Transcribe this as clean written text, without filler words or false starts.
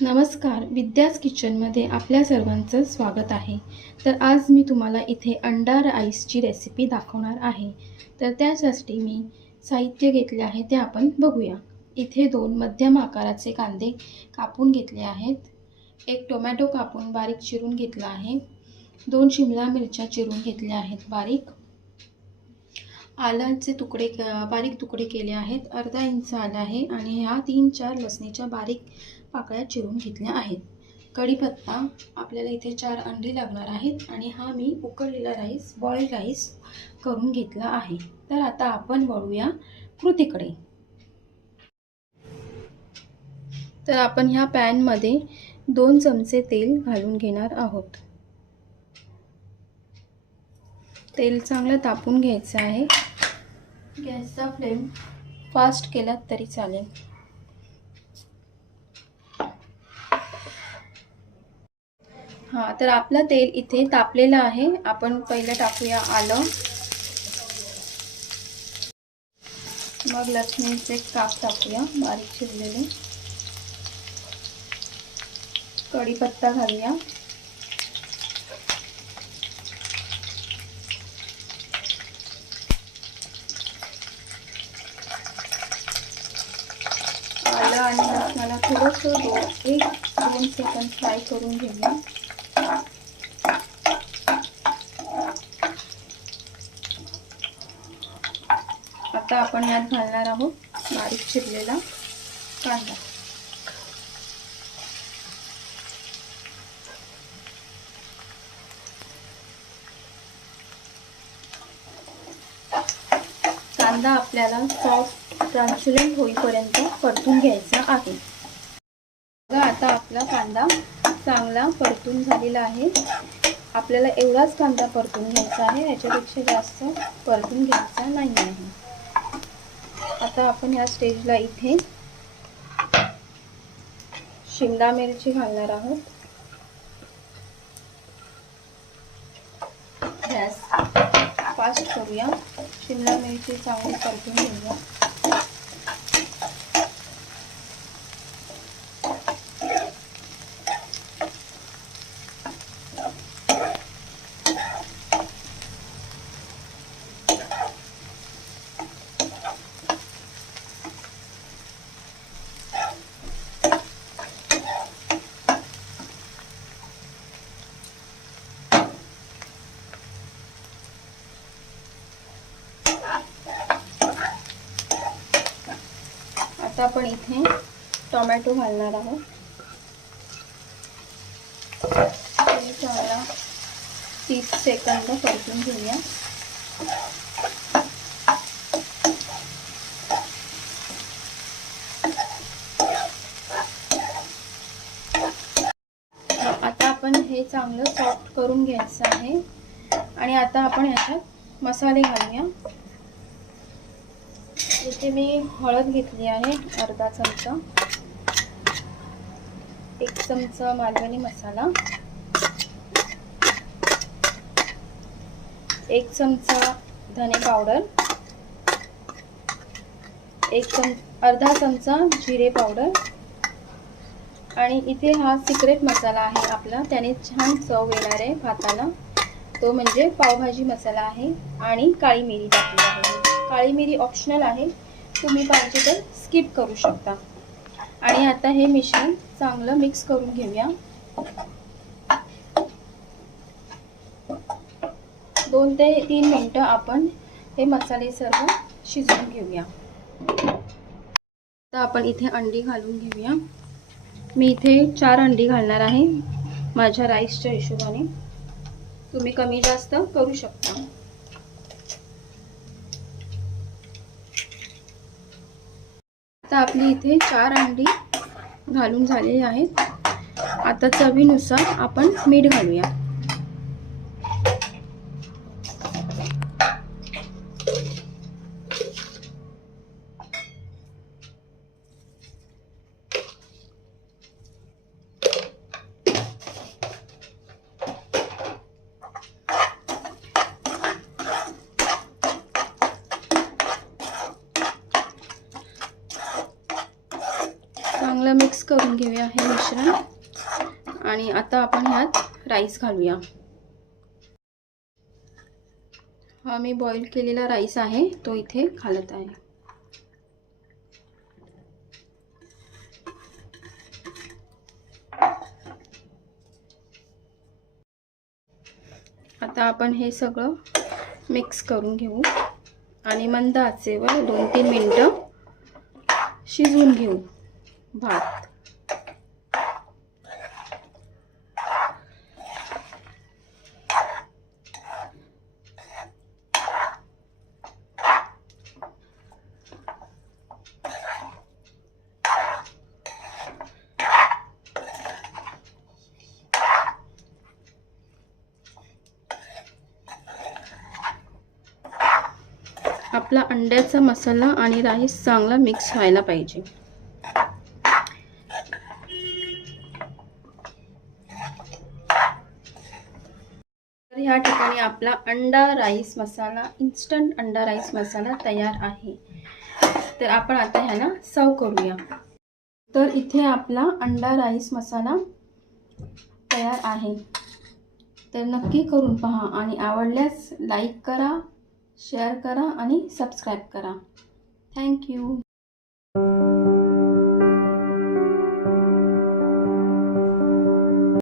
नमस्कार, विद्याज किचनमध्ये आपल्या सर्वांचं स्वागत आहे. तर आज मी तुम्हाला इथे अंडा राईसची रेसिपी दाखवणार आहे. तर त्यासाठी मी साहित्य घेतले आहे ते आपण बघूया. इथे 2 मध्यम आकाराचे कांदे कापून घेतले आहेत. 1 टोमॅटो कापून बारीक चिरून घेतला आहे. 2 शिमला मिरच्या चिरून घेतल्या आहेत बारीक. आल्याचे तुकडे बारीक तुकडे केले आहेत. अर्धा इंच आलं आहे आणि ह्या 3-4 लसणीच्या बारीक पाकळ्या चिरून घेतल्या आहेत. कढीपत्ता, आपल्याला इथे 4 अंडी लागणार आहेत आणि हा मी उकळलेला राईस, बॉइल्ड राईस करून घेतला आहे. तर आता आपण वळूया कृतीकडे. तर आपण ह्या पॅनमध्ये 2 चमचे तेल घालून घेणार आहोत. तेल चांगलं तापून घ्यायचं आहे. गॅसचा फ्लेम फास्ट केलात तरी चालेल. तर आपलं तेल इथे तापलेलं आहे. आपण पहिलं टाकूया आलं, मग लसणीचे काप टाकूया बारीक चिरलेले. कढीपत्ता घालूया. आलं आणि लसणाला थोडंसं 1-2 सेकंद फ्राय करून घेऊया. आता आपण यात घालणार आहोत बारीक चिरलेला कांदा. कांदा आपल्याला सॉफ्ट ट्रान्सपरंट होईपर्यंत परतून घ्यायचा आहे. आता आपला कांदा चांगला परतून झालेला आहे. आपल्याला एवढाच कांदा परतून घ्यायचा आहे, याच्यापेक्षा जास्त परतून घ्यायचा नाही आहे. आता आपण या स्टेजला इथे शिमला मिरची घालणार आहोत. गॅस फास्ट करूया. शिमला मिरची चांगली परतून घेऊया. आता आपण इथे टोमॅटो घालणार आहोत. ते चांगला 30 सेकंद परतून घेऊया. आता आपण हे चांगलं सॉफ्ट करून घ्यायचं आहे आणि आता आपण याच्यात मसाले घालूया. इथे मी हळद घेतली आहे अर्धा चमचा, 1 चमचा मालवणी मसाला, 1 चमचा धने पावडर, अर्धा चमचा जिरे पावडर आणि इथे हा सिक्रेट मसाला आहे आपला, त्याने छान चव येणार आहे भाताला. तो म्हणजे पावभाजी मसाला आहे आणि काळी मिरी टाकली आहे. काळी मिरी ऑप्शनल आहे, तुम्ही पाहिजे तर स्किप करू शकता. आणि आता हे मिश्रण चांगलं मिक्स करून घेऊया. 2 ते 3 मिनिटं आपण हे मसाले सर्व शिजवून घेऊया. आता आपण इथे अंडी घालून घेऊया. मी इथे 4 अंडी घालणार आहे माझ्या राईसच्या हिशोबाने. तुम्ही कमी जास्त करू शकता. आता आपली इथे 4 अंडी घालून झालेली आहेत. आता चवीनुसार आपण मीठ घालूया. चांगलं मिक्स करून करून घेऊया हे मिश्रण आणि आता आपण ह्यात राईस घालूया। हा मी बॉईल केलेला राईस आहे तो इथे घालत आहे। आता आपण हे सगळं मिक्स करून घेऊ आणि मंद आचेवर 2-3 मिनिटं शिजवून घेऊ भात। आपला अंड्याचा मसाला आणि राईस चांगला मिक्स व्हायला पाहिजे। तर ह्या ठिकाणी आपला अंडा राईस मसाला, इन्स्टंट अंडा राईस मसाला तयार आहे। तर आपण आता ह्याला सर्व करूया। तर इथे आपला अंडा राईस मसाला तयार आहे। तर नक्की करून पहा आणि आवडल्यास लाईक करा, शेअर करा आणि सबस्क्राईब करा। Thank you.